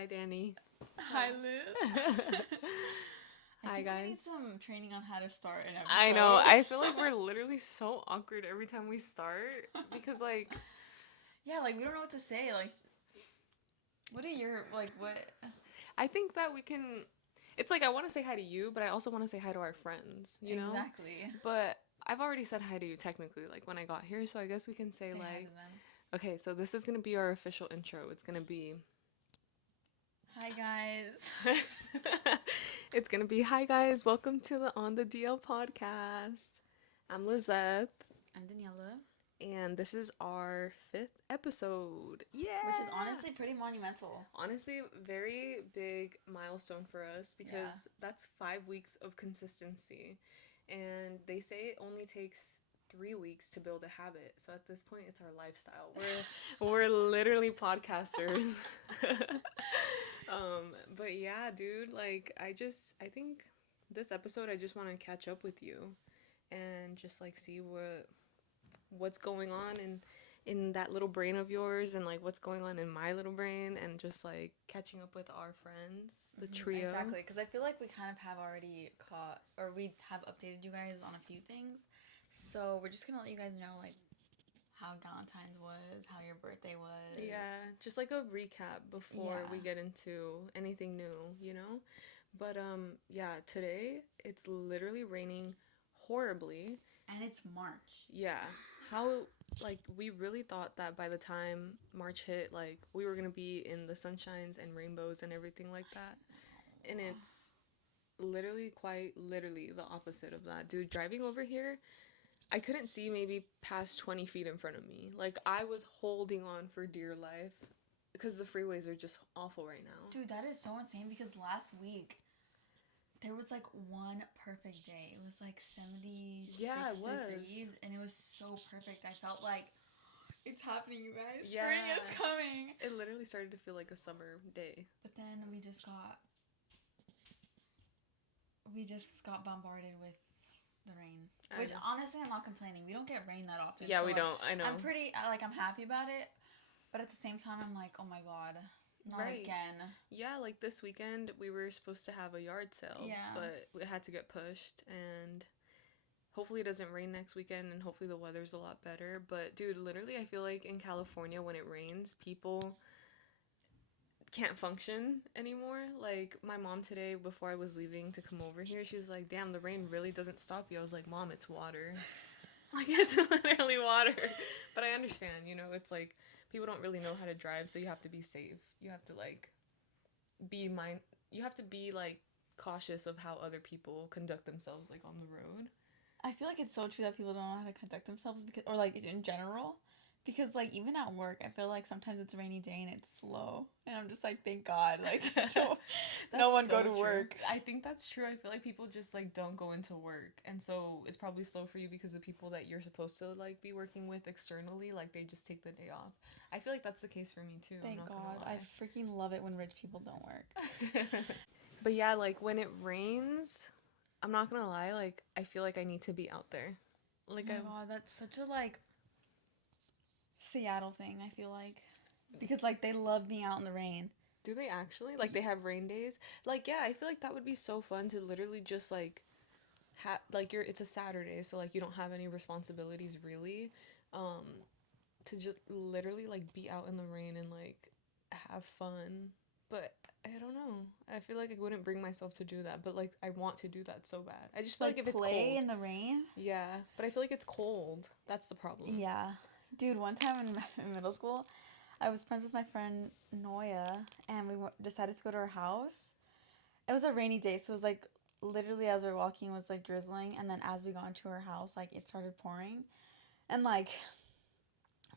Hi, Danny. Hi, Liz. Hi, guys. We need some training on how to start an episode. I know. I feel like we're literally so awkward every time we start because, like, yeah, like we don't know what to say. Like, what are your what? I think that we can. It's like I want to say hi to you, but I also want to say hi to our friends. You know. Exactly. But I've already said hi to you technically, like when I got here. So I guess we can say Hi like, to them. okay, so this is gonna be our official intro. It's gonna be. Hi guys. It's gonna be hi guys, welcome to the On the DL podcast. I'm Lizeth, I'm Daniella. and this is our 5th episode. Yeah, Which is honestly pretty monumental. Honestly, very big milestone for us because that's 5 weeks of consistency, and they say it only takes 3 weeks to build a habit. So at this point, it's our lifestyle. We're literally podcasters. But yeah, dude, like I think this episode I just want to catch up with you and just like see what's going on in that little brain of yours and like what's going on in my little brain and just like catching up with our friends, the trio. Exactly, because I feel like we kind of have already caught, or we have updated you guys on a few things. So we're just gonna let you guys know like how Galentine's was, how your birthday was. Yeah, just like a recap before we get into anything new, you know? But yeah, today it's literally raining horribly. And it's March. Yeah. How like we really thought that by the time March hit, like we were gonna be in the sunshines and rainbows and everything like that. And it's literally quite literally the opposite of that. Dude, driving over here, I couldn't see maybe past 20 feet in front of me. Like I was holding on for dear life because the freeways are just awful right now. Dude, that is so insane because last week there was like one perfect day. It was like 76 degrees and it was so perfect. I felt like it's happening, you guys. Yeah. Spring is coming. It literally started to feel like a summer day. But then we just got bombarded with the rain. Which honestly I'm not complaining. We don't get rain that often. Yeah, so we don't. I know. I'm happy about it. But at the same time I'm like, oh my god. Not again. Yeah, like this weekend we were supposed to have a yard sale. Yeah. But it had to get pushed and hopefully it doesn't rain next weekend and hopefully the weather's a lot better. But dude, literally I feel like in California when it rains, people can't function anymore. Like my mom today before I was leaving to come over here, she was like, damn, the rain really doesn't stop you. I was like, Mom, it's water. Like it's literally water. But I understand, you know, it's like people don't really know how to drive, so you have to be safe. You have to like you have to be like cautious of how other people conduct themselves like on the road. I feel like it's so true that people don't know how to conduct themselves because, or like in general, because like even at work, I feel like sometimes it's a rainy day and it's slow, and I'm just like, thank God, like no one go to work. I think that's true. I feel like people just like don't go into work, and so it's probably slow for you because the people that you're supposed to like be working with externally, like they just take the day off. I feel like that's the case for me too. Thank God. I freaking love it when rich people don't work. But yeah, like when it rains, I'm not gonna lie, like I feel like I need to be out there. Like oh my God, that's such a like Seattle thing, I feel like. Because like they love being out in the rain. Do they actually? Like they have rain days? Like yeah, I feel like that would be so fun to literally just like it's a Saturday, so like you don't have any responsibilities really. To just literally like be out in the rain and like have fun. But I don't know. I feel like I wouldn't bring myself to do that, but like I want to do that so bad. I just feel like if it's cold. Play in the rain? Yeah, but I feel like it's cold. That's the problem. Yeah. Dude, one time in middle school, I was friends with my friend Noya, and we decided to go to her house. It was a rainy day, so it was like literally as we were walking, it was like drizzling, and then as we got into her house, like it started pouring. And like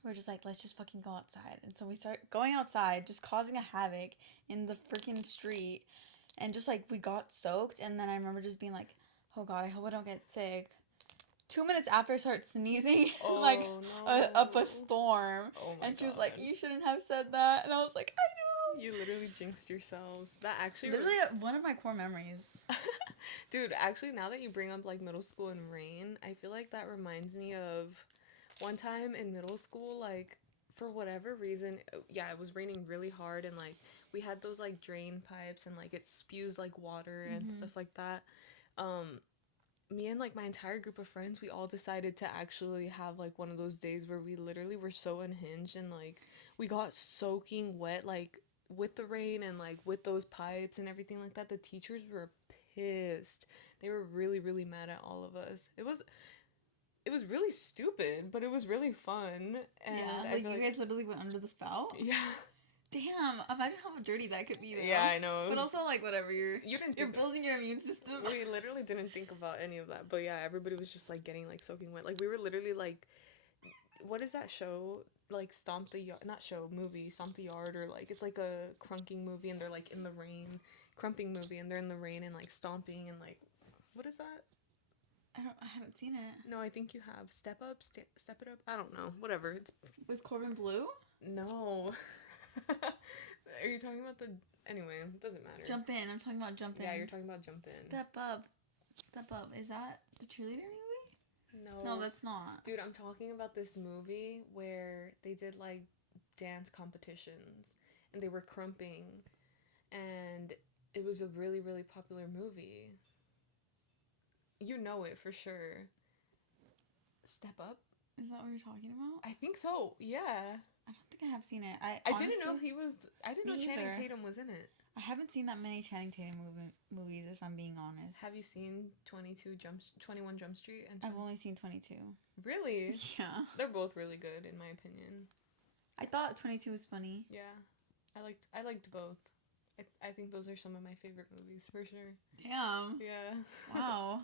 we're just like, let's just fucking go outside. And so we start going outside, just causing a havoc in the freaking street. And just like we got soaked. And then I remember just being like, oh God, I hope I don't get sick. 2 minutes after I start sneezing, up a storm. Oh and she God. Was like, you shouldn't have said that. And I was like, I know. You literally jinxed yourselves. That actually literally one of my core memories. Dude, actually now that you bring up like middle school and rain, I feel like that reminds me of one time in middle school, like for whatever reason, yeah, it was raining really hard, and like we had those like drain pipes, and like it spews like water and stuff like that. Me and like my entire group of friends, we all decided to actually have like one of those days where we literally were so unhinged, and like we got soaking wet, like with the rain and like with those pipes and everything like that. The teachers were pissed. They were really, really mad at all of us. It was really stupid, but it was really fun. And yeah, like you guys literally went under the spout. Yeah. Damn, imagine how dirty that could be, though. Yeah, I know. But also, like, whatever, you're building your immune system. We literally didn't think about any of that. But yeah, everybody was just, like, getting, like, soaking wet. Like, we were literally, like, what is that show? Like, Stomp the Yard, not show, movie, Stomp the Yard, or, like, it's, like, a crunking movie, and they're, like, in the rain. Crumping movie, and they're in the rain, and, like, stomping, and, like, what is that? I haven't seen it. No, I think you have. Step Up? Step It Up? I don't know. Whatever. It's with Corbin Blue? No. Are you talking about the... Anyway, it doesn't matter. Jump In. I'm talking about Jump In. Yeah, you're talking about Jump In. Step Up. Step Up. Is that the cheerleader movie? No. No, that's not. Dude, I'm talking about this movie where they did, like, dance competitions. And they were crumping. And it was a really, really popular movie. You know it for sure. Step Up? Is that what you're talking about? I think so. Yeah. I don't think I have seen it. I honestly, didn't know he was... I didn't know Channing Tatum was in it. I haven't seen that many Channing Tatum movies, if I'm being honest. Have you seen 21 Jump Street? And I've only seen 22. Really? Yeah. They're both really good, in my opinion. I thought 22 was funny. Yeah. I liked both. I think those are some of my favorite movies, for sure. Damn. Yeah. Wow.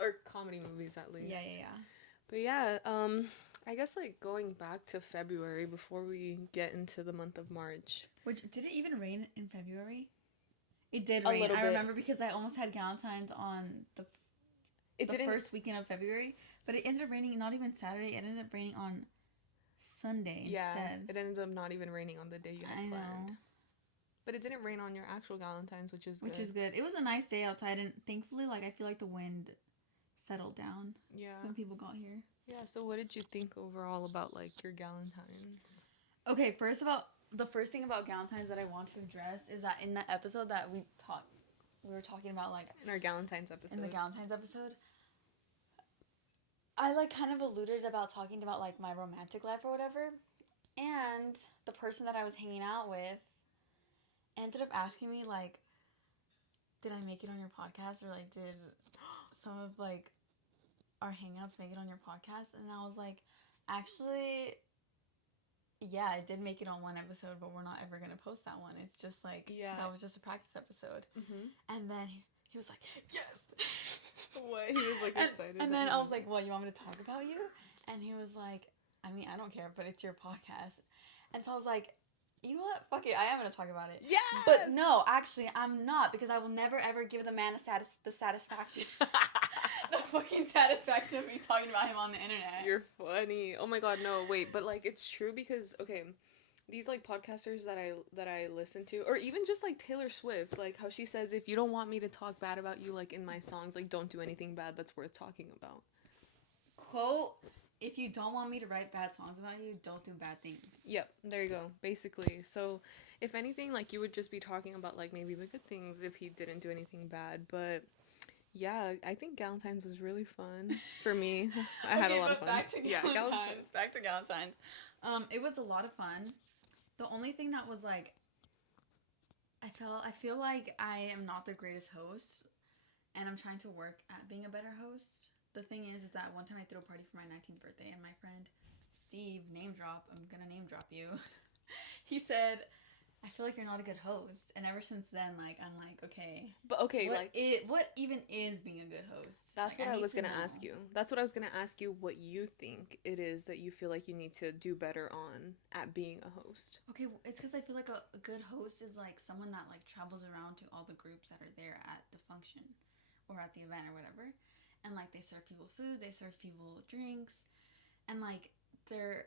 Or comedy movies, at least. Yeah. But yeah, I guess, like, going back to February before we get into the month of March. Which, did it even rain in February? It did rain. I remember because I almost had galentines on the first weekend of February. But it ended up raining not even Saturday. It ended up raining on Sunday instead. It ended up not even raining on the day you had planned. Know. But it didn't rain on your actual galentines, which is good. It was a nice day outside, and thankfully, like, I feel like the wind settled down. Yeah. When people got here. Yeah, so what did you think overall about, like, your galentines? Okay, first of all, the first thing about galentines that I want to address is that in the episode that we were talking about, like... In our galentines episode. In the galentines episode, I, like, kind of alluded about talking about, like, my romantic life or whatever, and the person that I was hanging out with ended up asking me, like, did I make it on your podcast, or, like, did some of, like, our hangouts make it on your podcast? And I was like, actually, yeah, I did make it on one episode, but we're not ever gonna post that one. It's just like, that was just a practice episode. And then he was like, yes. What? He was like excited. And then I was like, well, you want me to talk about you? And he was like, I mean, I don't care, but it's your podcast. And so I was like, you know what? Fuck it. I am going to talk about it. Yes! But no, actually, I'm not, because I will never, ever give the man the satisfaction. The fucking satisfaction of me talking about him on the internet. You're funny. Oh my god, no, wait. But, like, it's true because, okay, these, like, podcasters that I listen to, or even just, like, Taylor Swift, like, how she says, if you don't want me to talk bad about you, like, in my songs, like, don't do anything bad that's worth talking about. Quote, if you don't want me to write bad songs about you, don't do bad things. Yep, there you go, basically. So, if anything, like, you would just be talking about, like, maybe the good things if he didn't do anything bad, but... Yeah, I think Galentine's was really fun for me. I had a lot of fun. Back to Galentine's. Back to Galentine's. It was a lot of fun. The only thing that was like, I feel like I am not the greatest host, and I'm trying to work at being a better host. The thing is that one time I threw a party for my 19th birthday, and my friend Steve, name drop, I'm gonna name drop you. He said, I feel like you're not a good host. And ever since then, like, I'm like, okay. But okay, what even is being a good host? That's like, what I was going to ask you. That's what I was going to ask you, what you think it is that you feel like you need to do better on at being a host. Okay, it's because I feel like a good host is, like, someone that, like, travels around to all the groups that are there at the function or at the event or whatever. And, like, they serve people food, they serve people drinks. And, like, they're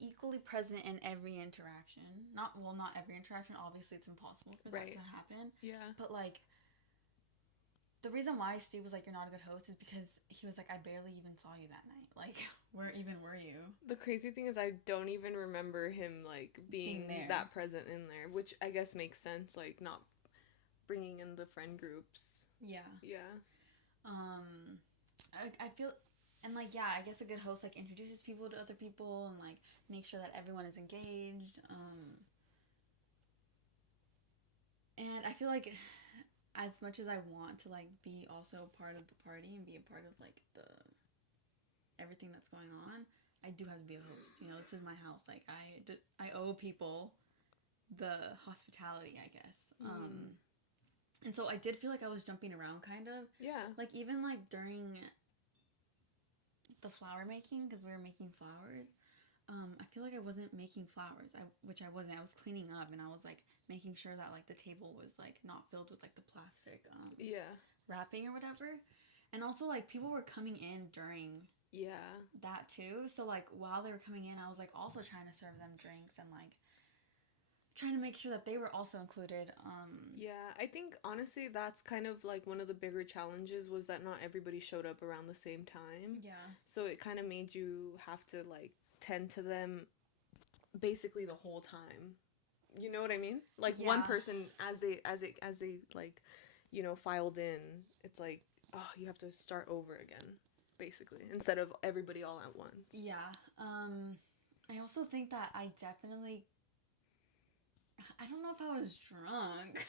equally present in every interaction. Not every interaction. Obviously, it's impossible for that to happen. Yeah. But, like, the reason why Steve was like, you're not a good host is because he was like, I barely even saw you that night. Like, where even were you? The crazy thing is I don't even remember him, like, being that present in there, which I guess makes sense, like, not bringing in the friend groups. Yeah. Yeah. I feel, and like, yeah, I guess a good host, like, introduces people to other people and, like, makes sure that everyone is engaged. And I feel like as much as I want to, like, be also part of the party and be a part of, like, the everything that's going on, I do have to be a host. You know, this is my house. Like, I owe people the hospitality, I guess. And so I did feel like I was jumping around, kind of. Yeah. Like, even, like, during the flower making, because we were making flowers, I feel like I wasn't making flowers, which I wasn't. I was cleaning up, and I was, like, making sure that, like, the table was, like, not filled with, like, the plastic wrapping or whatever. And also, like, people were coming in during that, too. So, like, while they were coming in, I was, like, also trying to serve them drinks and, like, trying to make sure that they were also included. Yeah, I think, honestly, that's kind of, like, one of the bigger challenges was that not everybody showed up around the same time. Yeah. So it kind of made you have to, like, tend to them basically the whole time. You know what I mean? Like, one person, as they like, you know, filed in, it's like, oh, you have to start over again, basically, instead of everybody all at once. Yeah. I also think that I definitely, I don't know if I was drunk.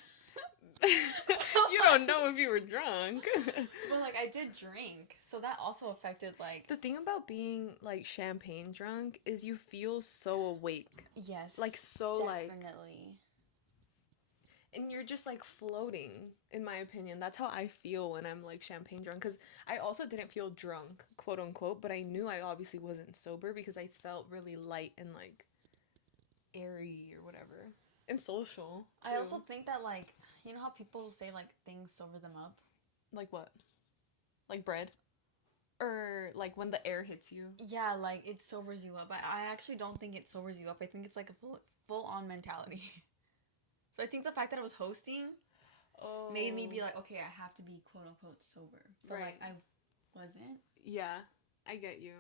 You don't know if you were drunk. But, like, I did drink, so that also affected, like... The thing about being, like, champagne drunk is you feel so awake. Yes. Like, so, definitely. And you're just, like, floating, in my opinion. That's how I feel when I'm, like, champagne drunk. Because I also didn't feel drunk, quote unquote, but I knew I obviously wasn't sober because I felt really light and, like, airy or whatever. And social, too. I also think that, like, you know how people say, like, things sober them up? Like what? Like bread? Or, like, when the air hits you? Yeah, like, it sobers you up. I actually don't think it sobers you up. I think it's, like, a full-on mentality. So I think the fact that I was hosting made me be like, okay, I have to be quote-unquote sober. But, like, I wasn't. Yeah, I get you.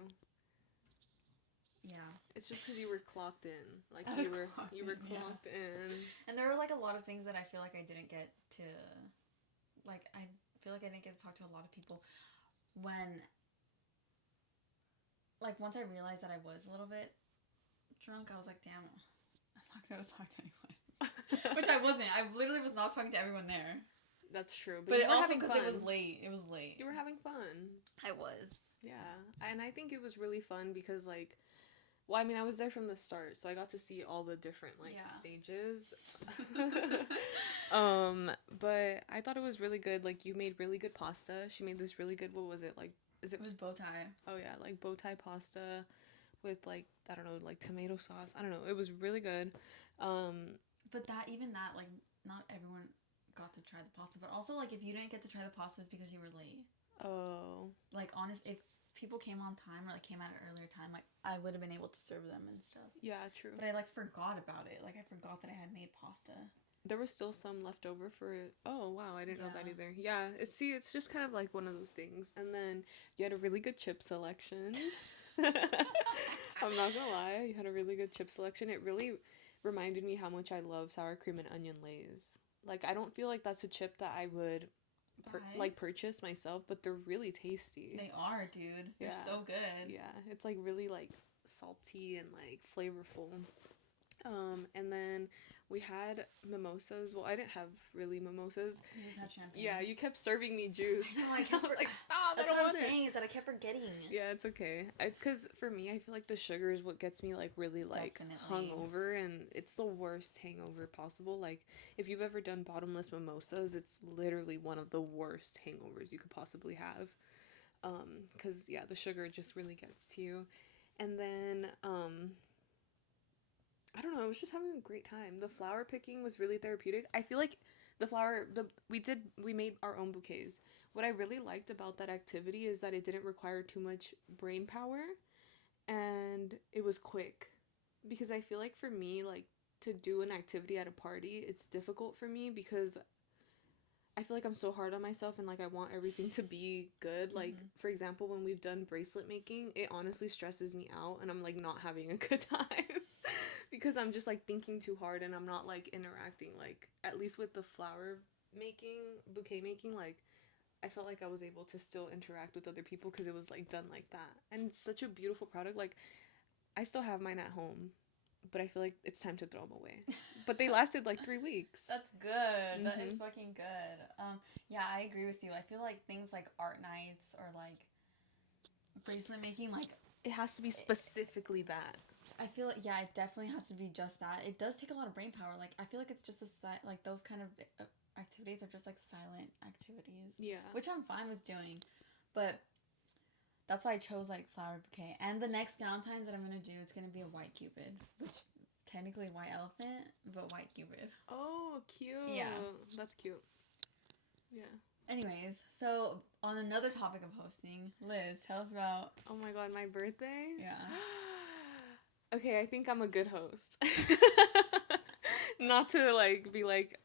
Yeah. It's just because you were clocked in. Like, you were clocked in. And there were, like, a lot of things that I feel like I didn't get to... Like, I feel like I didn't get to talk to a lot of people when... Like, once I realized that I was a little bit drunk, I was like, damn, I'm not going to talk to anyone. Which I wasn't. I literally was not talking to everyone there. That's true. But it also because it was late. It was late. You were having fun. I was. Yeah. And I think it was really fun because, like, well, I mean, I was there from the start, so I got to see all the different, like, stages. But I thought it was really good. Like, you made really good pasta. She made this really good, what was it? Like, it was bow tie. Oh, yeah, like, bow tie pasta with, like, I don't know, like, tomato sauce. I don't know. It was really good. But even that, like, not everyone got to try the pasta. But also, like, if you didn't get to try the pasta, it's because you were late. Oh. Like, if people came on time or, like, came at an earlier time, like, I would have been able to serve them and stuff. Yeah, true. But I, like, forgot about it. Like, I forgot that I had made pasta. There was still some left over for it. Oh, wow, I didn't know that either. Yeah, it's just kind of like one of those things. And then you had a really good chip selection. I'm not gonna lie, you had a really good chip selection. It really reminded me how much I love sour cream and onion Lay's. Like, I don't feel like that's a chip that I would purchase myself, but they're really tasty. They are, dude. They're so good. Yeah, it's, like, really, like, salty and, like, flavorful. And then we had mimosas. Well, I didn't have really mimosas. You just had champagne. Yeah, you kept serving me juice. I was like, stop, That's what I'm saying, is that I kept forgetting. Yeah, it's okay. It's because, for me, I feel like the sugar is what gets me, like, really, like, hungover, and it's the worst hangover possible. Like, if you've ever done bottomless mimosas, it's literally one of the worst hangovers you could possibly have. Because, yeah, the sugar just really gets to you. And then, I don't know, I was just having a great time. The flower picking was really therapeutic. I feel like we made our own bouquets. What I really liked about that activity is that it didn't require too much brain power, and it was quick. Because I feel like for me, like, to do an activity at a party, it's difficult for me because I feel like I'm so hard on myself and like I want everything to be good. Like for example, when we've done bracelet making, it honestly stresses me out and I'm like not having a good time because I'm just like thinking too hard and I'm not like interacting. Like at least with the flower making, bouquet making, like I felt like I was able to still interact with other people because it was like done like that. And it's such a beautiful product. Like I still have mine at home, but I feel like it's time to throw them away. But they lasted like 3 weeks. That's good. That is fucking good. Yeah, I agree with you. I feel like things like art nights or like bracelet making, like it has to be specifically that. I feel like, yeah, it definitely has to be just that. It does take a lot of brain power. Like I feel like it's just like those kind of activities are just like silent activities. Yeah. Which I'm fine with doing, but that's why I chose like flower bouquet. And the next galentines that I'm gonna do, it's gonna be a white cupid, which technically white elephant, but white cupid. Oh, cute. Yeah, that's cute. Yeah. Anyways, so on another topic of hosting, Liz, tell us about. Oh my god, my birthday. Yeah. Okay, I think I'm a good host. Not to like be like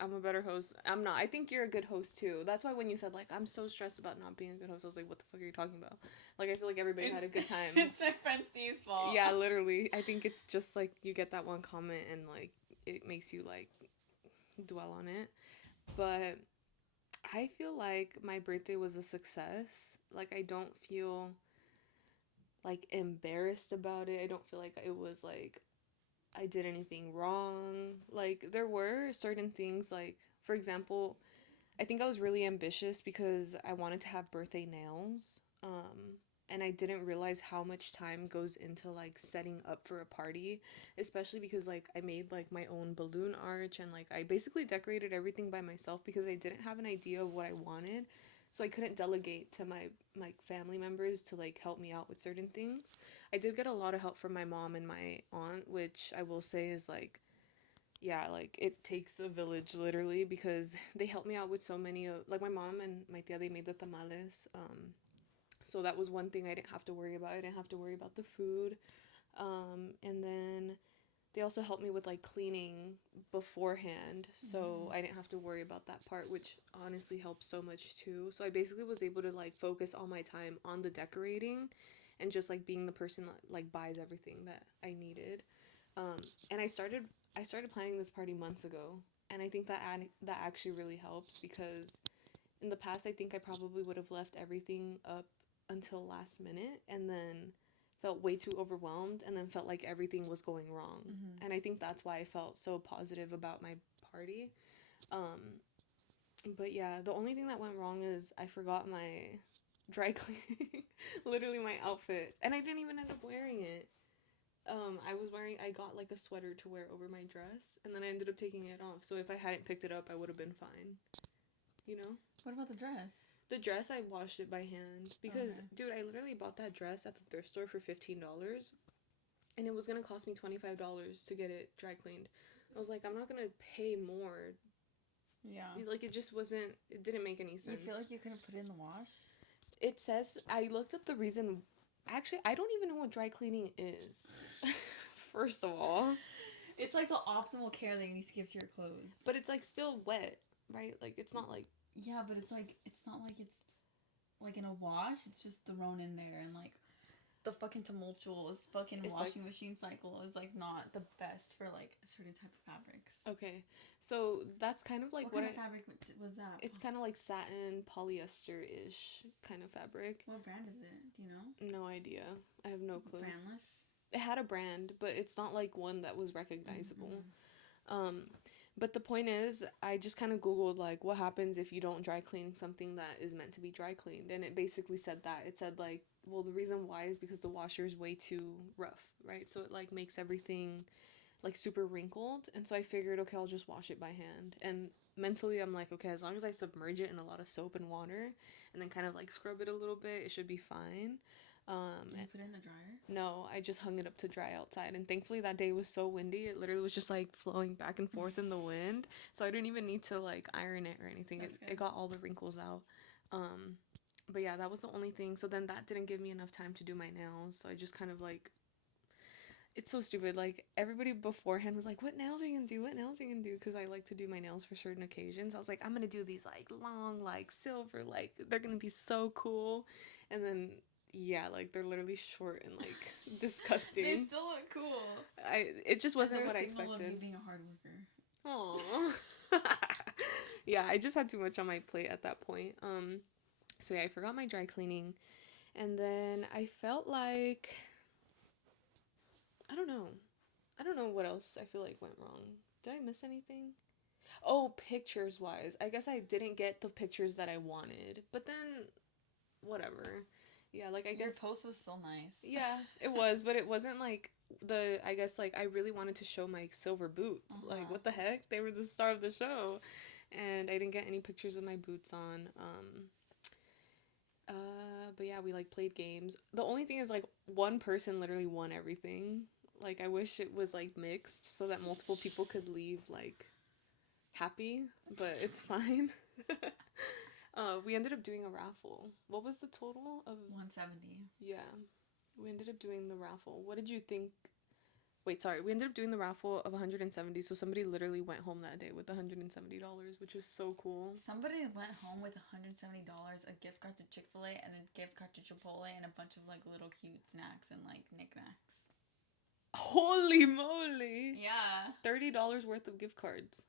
I'm a better host. I'm not. I think you're a good host too. That's why when you said like I'm so stressed about not being a good host, I was like, what the fuck are you talking about? Like I feel like everybody had a good time. It's my friend Steve's fault. Yeah, literally. I think it's just like you get that one comment and like it makes you like dwell on it. But I feel like my birthday was a success. Like I don't feel like embarrassed about it. I don't feel like it was like I did anything wrong. Like there were certain things like for example, I think I was really ambitious because I wanted to have birthday nails. And I didn't realize how much time goes into like setting up for a party, especially because like I made like my own balloon arch and like I basically decorated everything by myself because I didn't have an idea of what I wanted. So I couldn't delegate to my like family members to like help me out with certain things. I did get a lot of help from my mom and my aunt, which I will say is like yeah, like it takes a village literally because they helped me out with so many of like my mom and my tia, they made the tamales. So that was one thing I didn't have to worry about. I didn't have to worry about the food. And then they also helped me with like cleaning beforehand. So I didn't have to worry about that part, which honestly helped so much too. So I basically was able to like focus all my time on the decorating and just like being the person that like buys everything that I needed. And I started planning this party months ago. And I think that that actually really helps because in the past I think I probably would have left everything up until last minute and then felt way too overwhelmed and then felt like everything was going wrong. And I think that's why I felt so positive about my party. But yeah, the only thing that went wrong is I forgot my dry cleaning, literally my outfit, and I didn't even end up wearing it. I got like a sweater to wear over my dress and then I ended up taking it off. So if I hadn't picked it up, I would have been fine. You know? What about the dress? The dress, I washed it by hand because, dude, I literally bought that dress at the thrift store for $15 and it was going to cost me $25 to get it dry cleaned. I was like, I'm not going to pay more. Yeah. Like, it didn't make any sense. You feel like you couldn't put it in the wash? It says, I looked up the reason. Actually, I don't even know what dry cleaning is. First of all. It's like the optimal care that you need to give to your clothes. But it's like still wet, right? Like, it's not like. Yeah, but it's not like it's like in a wash. It's just thrown in there and like the fucking tumultuous fucking washing machine cycle is like not the best for like a certain type of fabrics. Okay, so that's kind of like what kind of fabric was that? It's kind of like satin polyester-ish kind of fabric. What brand is it? Do you know? No idea. I have no clue. Brandless? It had a brand, but it's not like one that was recognizable. But the point is, I just kind of Googled, like, what happens if you don't dry clean something that is meant to be dry cleaned? And it basically said that. It said, like, well, the reason why is because the washer is way too rough, right? So it, like, makes everything, like, super wrinkled. And so I figured, okay, I'll just wash it by hand. And mentally, I'm like, okay, as long as I submerge it in a lot of soap and water and then kind of, like, scrub it a little bit, it should be fine. Did you put it in the dryer? No, I just hung it up to dry outside. And thankfully that day was so windy, it literally was just like flowing back and forth in the wind. So I didn't even need to like iron it or anything. It got all the wrinkles out. But yeah, that was the only thing. So then that didn't give me enough time to do my nails. So I just kind of like, It's so stupid. Like, everybody beforehand was like, what nails are you gonna do? What nails are you gonna do? Because I like to do my nails for certain occasions. I was like, I'm gonna do these, like, long, like, silver, like, they're gonna be so cool. And then, yeah, like, they're literally short and, like, disgusting. They still look cool. It just wasn't what I expected. Of you being a hard worker. Aww. Yeah, I just had too much on my plate at that point. So yeah, I forgot my dry cleaning. And then I felt like... I don't know. I don't know what else I feel like went wrong. Did I miss anything? Oh, pictures wise. I guess I didn't get the pictures that I wanted. But then, whatever. Yeah, like, I guess... Your post was still nice. Yeah, it was. But it wasn't like I guess, like, I really wanted to show my silver boots. Like, what the heck? They were the star of the show. And I didn't get any pictures of my boots on. But yeah, we, like, played games. The only thing is, like, one person literally won everything. Like, I wish it was, like, mixed so that multiple people could leave, like, happy, but it's fine. We ended up doing a raffle. What was the total of... 170. Yeah. We ended up doing the raffle. What did you think? Wait, sorry. We ended up doing the raffle of 170, so somebody literally went home that day with $170, which was so cool. Somebody went home with $170, a gift card to Chick-fil-A, and a gift card to Chipotle, and a bunch of, like, little cute snacks and, like, knickknacks. Holy moly! Yeah. $30 worth of gift cards.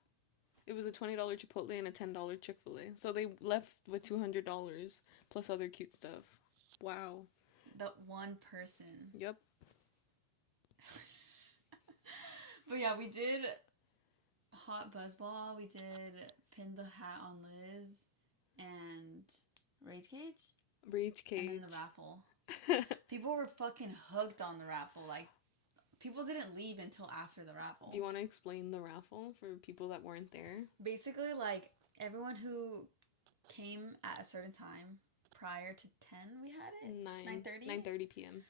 It was a $20 Chipotle and a $10 Chick-fil-A. So they left with $200 plus other cute stuff. Wow. The one person. Yep. But yeah, we did Hot Buzzball, we did Pin the Hat on Liz, and Rage Cage? Rage Cage. And then the raffle. People were fucking hooked on the raffle. Like, people didn't leave until after the raffle. Do you want to explain the raffle for people that weren't there? Basically, like, everyone who came at a certain time prior to 10, we had it? 9:30? 9:30 p.m.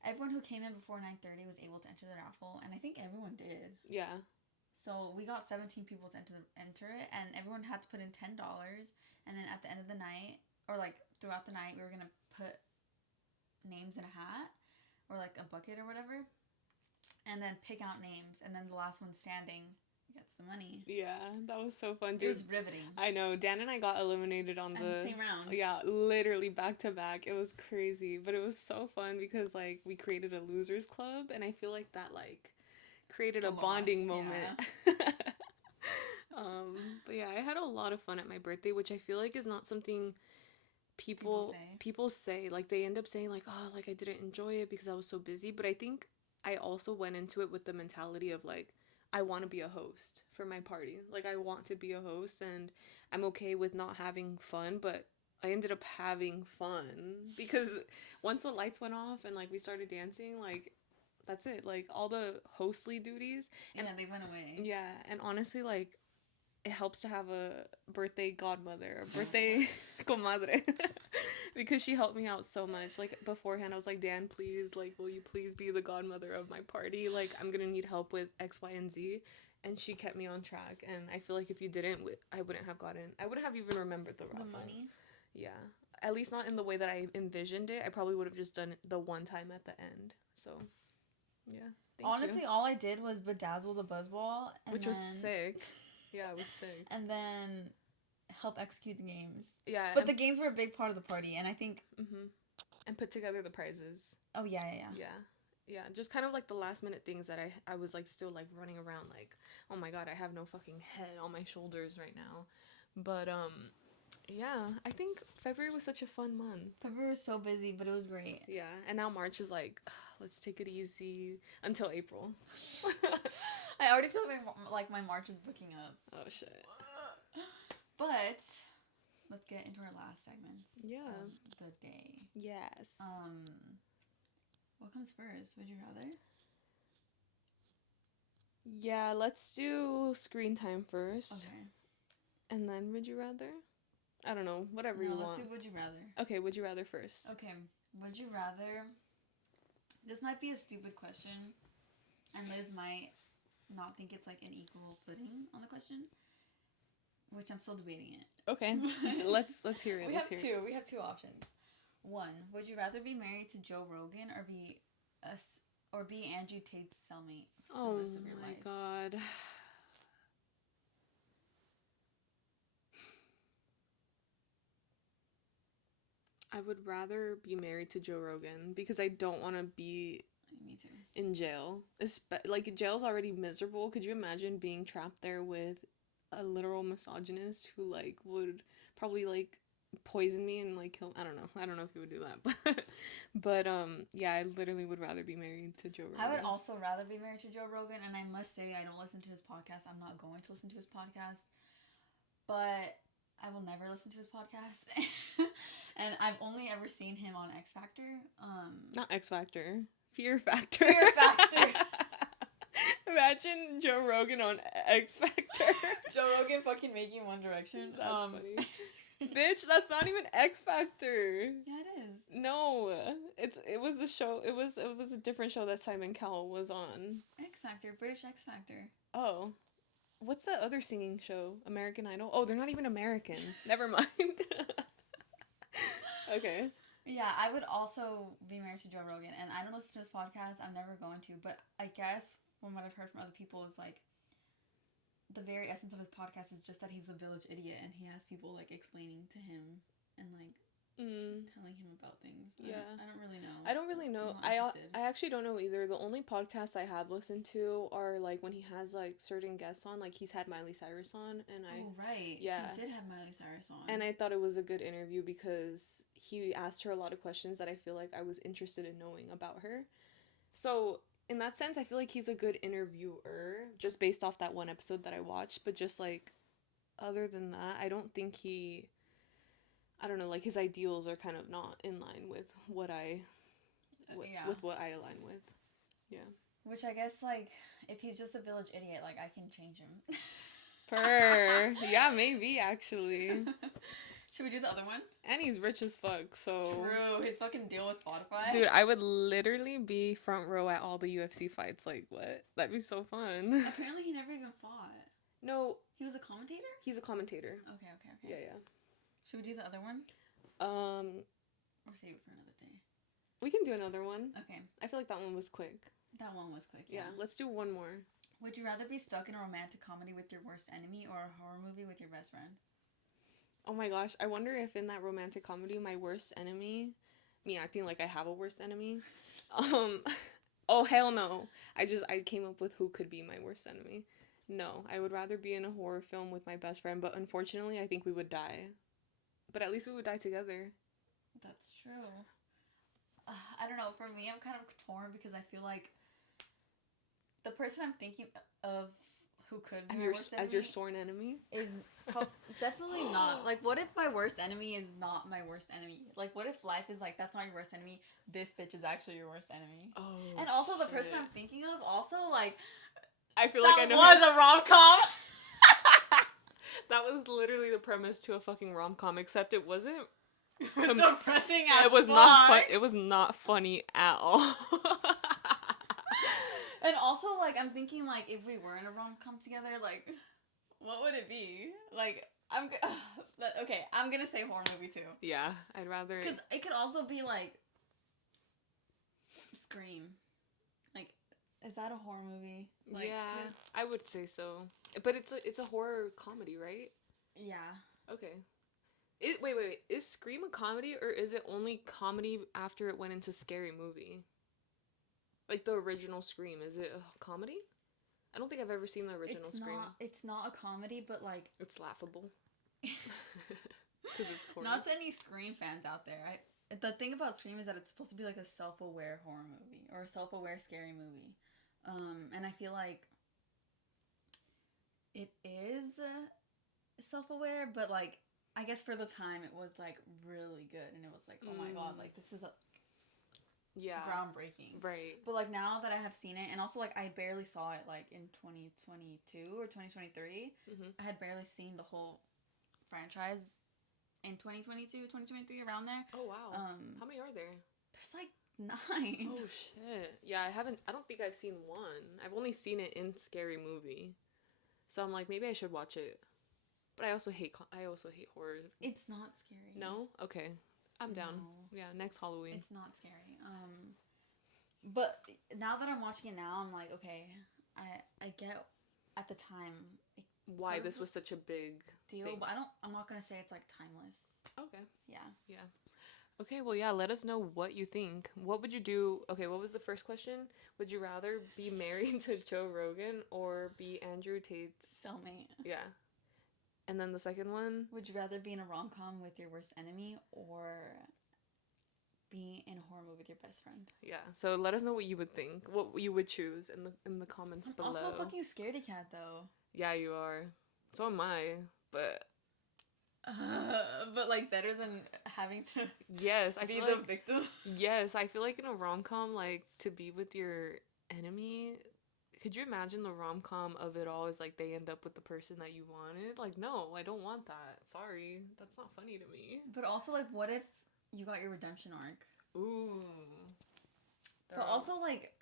Everyone who came in before 9:30 was able to enter the raffle, and I think everyone did. Yeah. So we got 17 people to enter it, and everyone had to put in $10, and then at the end of the night, or, like, throughout the night, we were going to put names in a hat, or, like, a bucket or whatever, and then pick out names, and then the last one standing gets the money. Yeah, that was so fun, dude. It was riveting. I know. Dan and I got eliminated on the same round. Yeah, literally back to back. It was crazy, but it was so fun because, like, we created a losers club, and I feel like that, like, created a bonding moment. Yeah. But yeah, I had a lot of fun at my birthday, which I feel like is not something people say. Like, they end up saying, like, oh, like, I didn't enjoy it because I was so busy, but I think I also went into it with the mentality of, like, I want to be a host for my party. Like, I want to be a host, and I'm okay with not having fun, but I ended up having fun because once the lights went off and, like, we started dancing, like, that's it. Like, all the hostly duties. And yeah, they went away. Yeah, and honestly, like, it helps to have a birthday godmother, a birthday comadre, because she helped me out so much. Like, beforehand, I was like, Dan, please, like, will you please be the godmother of my party? Like, I'm gonna need help with X, Y, and Z. And she kept me on track. And I feel like if you didn't, I wouldn't have even remembered the raffle. The money? Yeah. At least not in the way that I envisioned it. I probably would have just done it the one time at the end. So, yeah. Honestly, all I did was bedazzle the buzzball. Which was sick. Yeah, it was sick. And then help execute the games. Yeah. But the games were a big part of the party, and I think... Mm-hmm. And put together the prizes. Oh, yeah. Yeah, just kind of, like, the last minute things that I was, like, still, like, running around, like, oh my god, I have no fucking head on my shoulders right now. But, yeah, I think February was such a fun month. February was so busy, but it was great. Yeah, and now March is like, let's take it easy until April. I already feel like my March is booking up. Oh, shit. But let's get into our last segments. Yeah. The day. Yes. What comes first? Would you rather? Yeah, let's do screen time first. Okay. And then would you rather? I don't know. Whatever you want. Let's do would you rather. Okay, would you rather first? Okay. Would you rather... This might be a stupid question, and Liz might not think it's, like, an equal footing on the question, which I'm still debating it. Okay. let's hear it. We have two options. One, would you rather be married to Joe Rogan or be Or be Andrew Tate's cellmate for the rest of your life. Oh my god. I would rather be married to Joe Rogan because I don't want to be Me too. in jail. Like, jail's already miserable. Could you imagine being trapped there with a literal misogynist who, like, would probably, like, poison me and, like, kill... I don't know if he would do that. But yeah, I literally would rather be married to Joe Rogan. I would also rather be married to Joe Rogan, and I must say, I don't listen to his podcast. I'm not going to listen to his podcast. But I will never listen to his podcast. And I've only ever seen him on X Factor. Not X Factor. Fear Factor. Fear Factor. Imagine Joe Rogan on X Factor. Joe Rogan fucking making One Direction. That's funny. Bitch, that's not even X Factor. Yeah, it is. No, it was the show. It was a different show that Simon Cowell was on. X Factor, British X Factor. Oh, what's that other singing show? American Idol. Oh, they're not even American. Never mind. Okay. Yeah, I would also be married to Joe Rogan, and I don't listen to his podcast. I'm never going to, but I guess from what I've heard from other people is like the very essence of his podcast is just that he's a village idiot, and he has people like explaining to him and like telling him about things. Yeah, I don't really know. I don't really know. I actually don't know either. The only podcasts I have listened to are like when he has like certain guests on. Like he's had Miley Cyrus on, and right. Yeah, he did have Miley Cyrus on, and I thought it was a good interview because he asked her a lot of questions that I feel like I was interested in knowing about her. So in that sense, I feel like he's a good interviewer just based off that one episode that I watched. But just like other than that, I don't think I don't know, like his ideals are kind of not in line with what with what I align with. Yeah. Which I guess, like, if he's just a village idiot, like, I can change him. Yeah, maybe, actually. Should we do the other one? And he's rich as fuck, so... True, his fucking deal with Spotify. Dude, I would literally be front row at all the UFC fights, like, what? That'd be so fun. Apparently he never even fought. No. He was a commentator? He's a commentator. Okay. Yeah. Should we do the other one? Or save it for another day? We can do another one. Okay. I feel like that one was quick. That one was quick, yeah. Let's do one more. Would you rather be stuck in a romantic comedy with your worst enemy or a horror movie with your best friend? Oh my gosh, I wonder if in that romantic comedy, my worst enemy, me acting like I have a worst enemy, oh hell no. I came up with who could be my worst enemy. No, I would rather be in a horror film with my best friend, but unfortunately, I think we would die. But at least we would die together. That's true. I don't know. For me, I'm kind of torn because I feel like the person I'm thinking of who could be as your sworn enemy is definitely not. Like, what if my worst enemy is not my worst enemy? Like, what if life is like, that's not your worst enemy, this bitch is actually your worst enemy? Oh, and also the person I'm thinking of also, like, I feel like I know that was a rom-com. That was literally the premise to a fucking rom-com, except it wasn't. It was depressing as it was fuck. not fun. It was not funny at all. And also, like, I'm thinking, like, if we were in a rom-com together, like, what would it be? Like, okay, I'm gonna say horror movie too. Yeah, I'd rather. Because it could also be like Scream. Like, is that a horror movie? Like, yeah, I would say so. But it's a horror comedy, right? Yeah. Okay. Wait. Is Scream a comedy or is it only comedy after it went into scary movie? Like the original Scream, is it a comedy? I don't think I've ever seen the original Scream. It's not a comedy, but like it's laughable. Because it's horror. Not to any Scream fans out there. The thing about Scream is that it's supposed to be like a self-aware horror movie or a self-aware scary movie, and I feel like it is self-aware, but like I guess for the time it was like really good, and it was like oh my god, like this is groundbreaking, right? But like now that I have seen it, and also like I barely saw it like in 2022 or 2023, I had barely seen the whole franchise in 2022, 2023, around there. Oh wow. How many are there? There's like 9. Oh shit. Yeah, I don't think I've seen one. I've only seen it in Scary Movie. So I'm like, maybe I should watch it. But I also hate horror. It's not scary. No? Okay. I'm down. No. Yeah, next Halloween. It's not scary. But now that I'm watching it now, I'm like, okay, I get at the time why this was such a big deal, thing. but I'm not gonna say it's like timeless. Okay. Yeah. Okay, well, yeah, let us know what you think. What would you do? Okay, what was the first question? Would you rather be married to Joe Rogan or be Andrew Tate's soulmate? Yeah. And then the second one? Would you rather be in a rom-com with your worst enemy or be in a horror movie with your best friend? Yeah, so let us know what you would think, what you would choose in the comments I'm below. also a fucking scaredy cat, though. Yeah, you are. So am I, but... but like better than having to I be feel the like, victim. Yes, I feel like in a rom-com, like, to be with your enemy... Could you imagine the rom-com of it all is like they end up with the person that you wanted? Like, no, I don't want that. Sorry. That's not funny to me. But also, like, what if you got your redemption arc? Ooh. But also, like,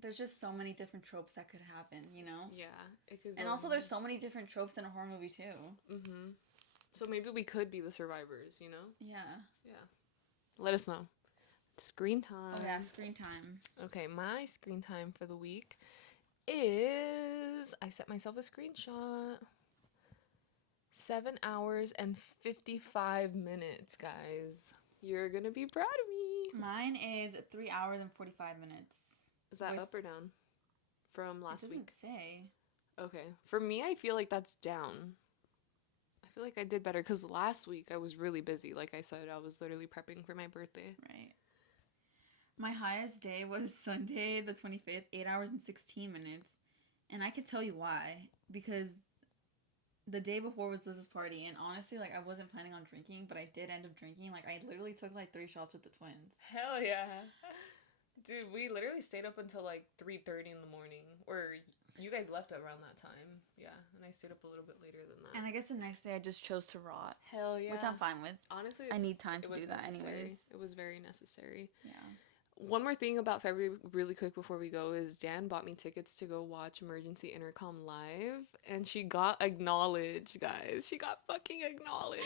there's just so many different tropes that could happen, you know? Yeah, it could go. And also, there's so many different tropes in a horror movie, too. Mm-hmm. So maybe we could be the survivors, you know? Yeah. Yeah. Let us know. Screen time. Oh, yeah, screen time. Okay, my screen time for the week is... I set myself a screenshot. 7 hours and 55 minutes, guys. You're gonna be proud of me. Mine is 3 hours and 45 minutes. Is that up or down from last week? It doesn't say. Okay. For me, I feel like that's down. I feel like I did better because last week I was really busy. Like I said, I was literally prepping for my birthday. Right. My highest day was Sunday, the 25th, 8 hours and 16 minutes. And I could tell you why. Because the day before was Liz's party. And honestly, like, I wasn't planning on drinking, but I did end up drinking. Like, I literally took, like, 3 shots with the twins. Hell yeah. Dude, we literally stayed up until, like, 3:30 in the morning. Or you guys left around that time. Yeah. And I stayed up a little bit later than that. And I guess the next day I just chose to rot. Hell yeah. Which I'm fine with. Honestly, I need time to do that anyways. It was very necessary. Yeah. One more thing about February really quick before we go is Dan bought me tickets to go watch Emergency Intercom live, and she got acknowledged, guys. She got fucking acknowledged.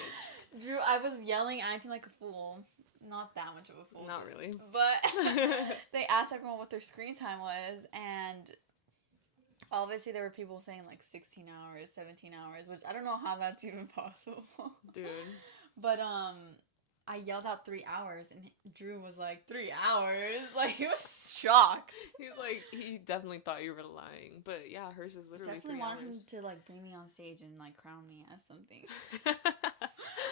Drew, I was yelling, acting like a fool. Not that much of a fool. Not really. But they asked everyone what their screen time was, and obviously there were people saying like 16 hours, 17 hours, which I don't know how that's even possible. Dude. But I yelled out 3 hours, and Drew was like, 3 hours? Like, he was shocked. He was like, he definitely thought you were lying. But yeah, hers is literally 3 hours. Definitely wanted him to, like, bring me on stage and, like, crown me as something.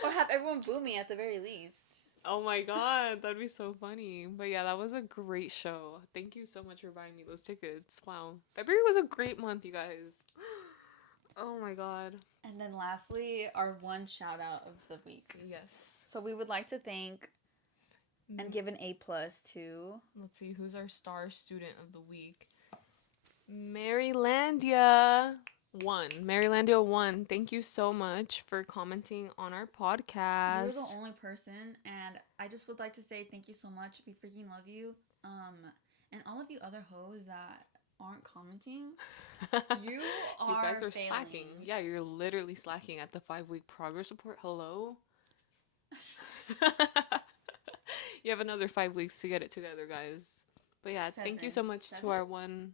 Or have everyone boo me at the very least. Oh my god, that'd be so funny. But yeah, that was a great show. Thank you so much for buying me those tickets. Wow. February was a great month, you guys. Oh my god. And then lastly, our one shout out of the week. Yes. So we would like to thank and give an A+ to... Let's see, who's our star student of the week? Marylandia 1. Marylandia 1, thank you so much for commenting on our podcast. You're the only person, and I just would like to say thank you so much. We freaking love you. And all of you other hoes that aren't commenting, you guys are failing. slacking. Yeah, you're literally slacking at the 5-week progress report. Hello? You have another 5 weeks to get it together, guys. But yeah, thank you so much to our one.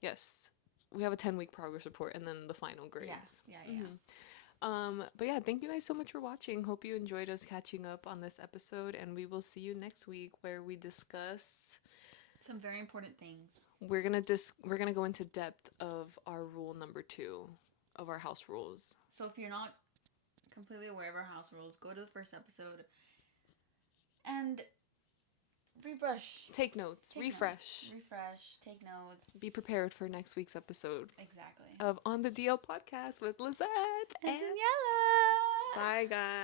Yes, we have a 10-week progress report and then the final grades. Yeah. But yeah, thank you guys so much for watching. Hope you enjoyed us catching up on this episode, and we will see you next week where we discuss some very important things. We're gonna go into depth of our rule number 2 of our house rules. So if you're not completely aware of our house rules, go to the first episode and refresh. Take notes. Refresh. Take notes. Be prepared for next week's episode. Exactly. Of On the DL podcast with Lizeth and Daniella. Bye, guys.